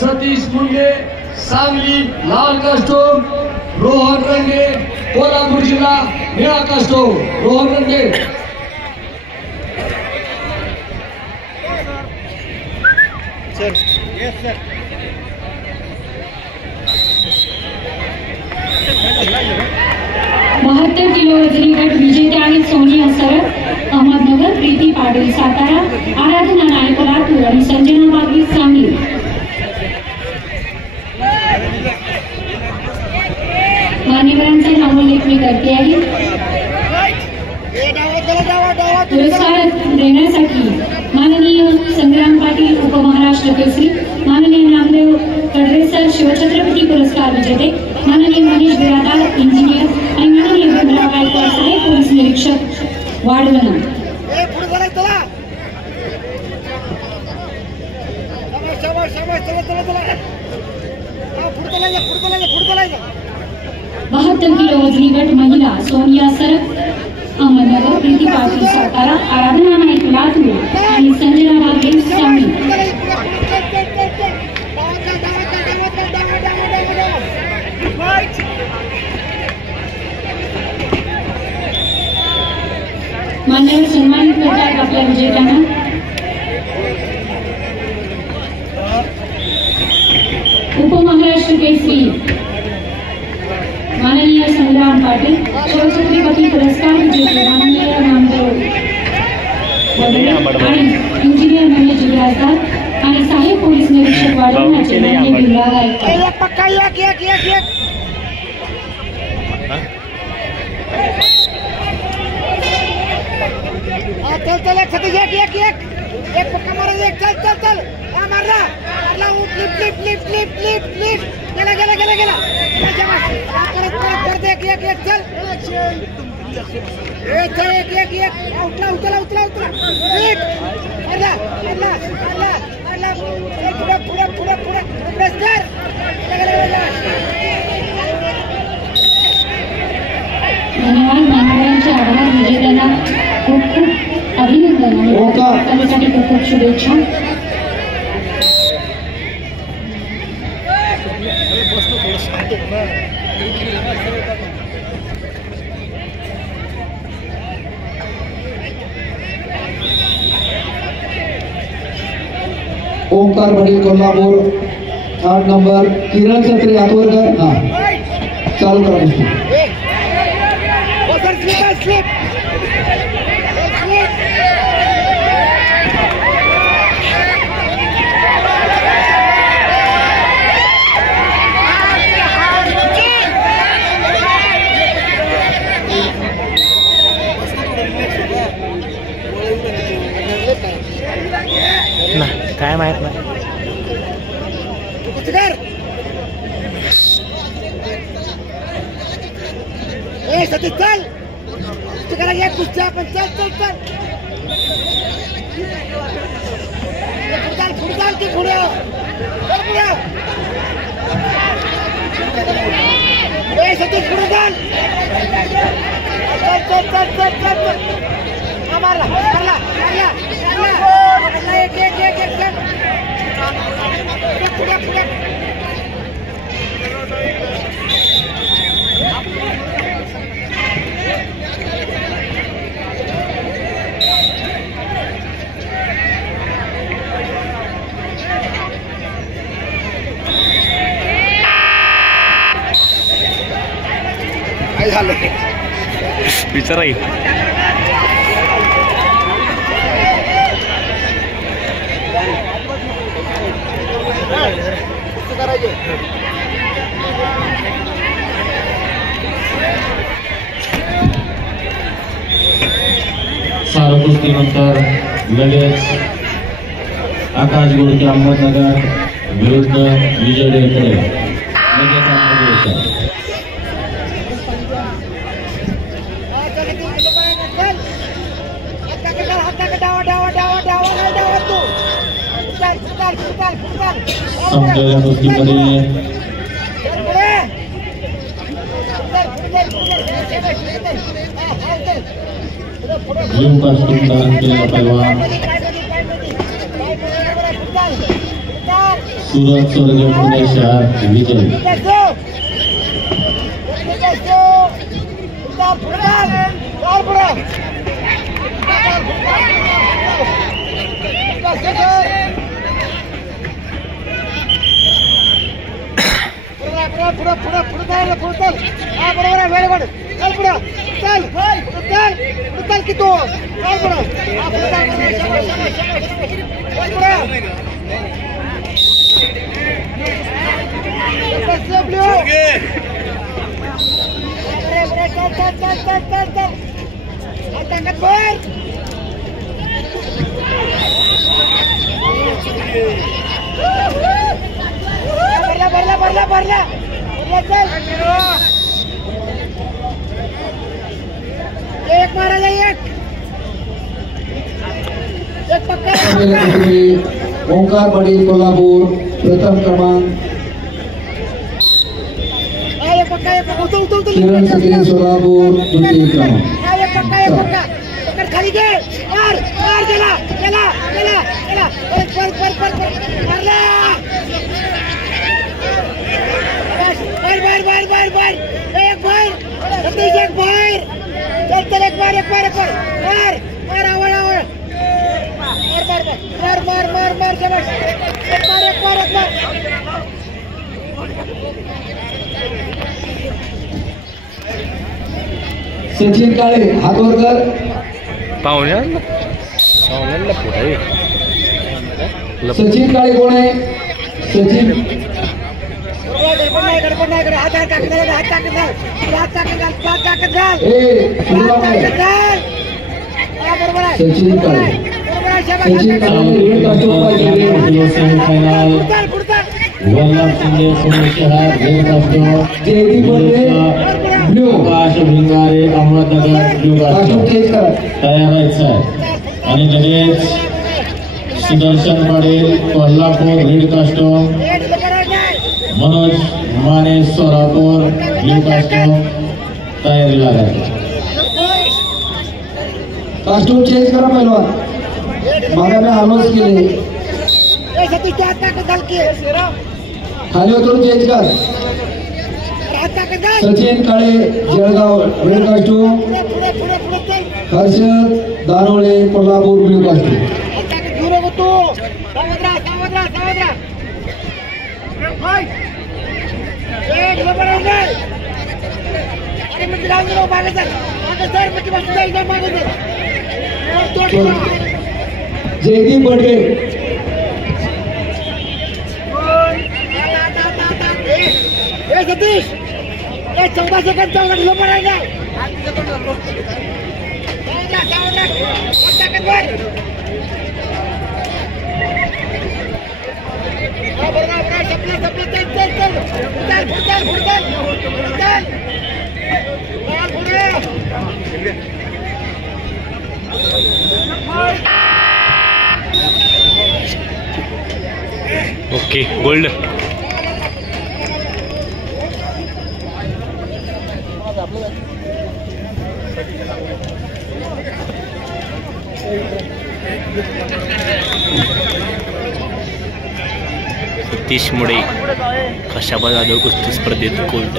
सतीश मुंडे सांगली लाल कास्टोम, रोहन रंगे कोल्हापूर जिल्हा निळा कास्टोम. रोहन रंगे सर. Yes sir. बहात्तर किलो वजनी गट विजेते आहेत सोनिया सरळ अहमदनगर, प्रीती पाटील सातारा, आराधना नायक लातूर आणि संजना बागवी सांगली. मान्यवरांचा नामोल्लेख मी करते आहे. पुरस्कार देण्यासाठी माननीय संग्राम पाटील उपमहाराष्ट्र केसरी, माननीय नामदेव कडरेसर शिवछत्रपती पुरस्कार विजेते, माननीय मनीष बिरादार इंजिनियर आणि माननीय भीमराव गायकवाड साहेब पोलीस निरीक्षक वाढवणा. बहात्तर किलो वजनी गट महिला सोनिया सरळ अहमदनगर, प्रीती पाटील सातारा, आराधना नाईक लातूर आणि संजना बागवे सांगली. मान्यवर सन्मानित करतात आपल्या विजेत्यांना. उपमहाराष्ट्र केसरी माननीय संग्राम पाटील शिवछत्रपती पुरस्कार विजेते माननीय नामदेव आणि इंजिनियर मनीष बिराजदार आणि साहेब पोलीस निरीक्षक वाढवण्याचे माननीय भीमराव गायकवाड. चल सतीश एक पक्का मारा. चल मारला लिप गेला. परत एक चल. उतला पुढे धन्यवाद. मान्यवरांचे आभार. विजेत्यांना खूप अभिनंदन आणि त्यासाठी खूप शुभेच्छा. ओंकार भडे कोल्हापूर, 8 नंबर किरण छत्री आतवरकर. हा चालू करा. काय माहित नाही. सतीश चल कुस्त्या पण चल फुटबॉल की पुढे सतीश पुढे चल. मारला पुढे काय झालं विचाराई. सारा कुस्तीनंतर लगेच आकाश गोडके अहमदनगर विरुद्ध विजय डेकडे लगेच आतमध्ये येतात. संपलेल्या कुस्तीमध्ये ब्लू कास्टूम धारण केलेला पैलवान सुरत स्वर्गीय पुणे शहर विजय. एक मारा एक पक्का ओंकार पाटील कोल्हापूर प्रथम क्रमांक. किरण सगळे सोलापूर द्वितीय क्रमांक. खाली घे मार मार गेला गेला गेला गेला पर मारला बाहेर एक बाहेर सतीश एक बाहेर चल एक बार मार आवड मार शाबाश एक बार सचिन काळे हात वर कर. पाहुण्याला पुढे सचिन काळे कोण आहे? सचिन गडबड नाही हात टाकत घाल बरोबर आहे सचिन काळे. सचिन काळे सेमीफायनल वल्लभ शिंदे पुणे शहर रेड कास्टो. जयदीप बर्डे ब्ल्यू. आकाश भिंगारे अहमदनगर ब्ल्यू कास्टो तयार आहे. आणि लगेच सुदर्शन पाटील कोल्हापूर रेड कास्टो. मनोज माने सोलापूर ब्ल्यू कास्टो तयारी लागत. कास्ट्यूम चेंज करा पहिलवान. मागा मी अनाउन्स केले. खाली उतरून चेंज कर. Sachin Kale Jalgaon red costume. Harshad Danole Kolhapur blue costume. Jaydeep Barde Satish 14 second ढिलो पडायला ओके गोल्ड. सतीश मुळे खशाबा जाधव कुस्ती स्पर्धेत गोल्ड.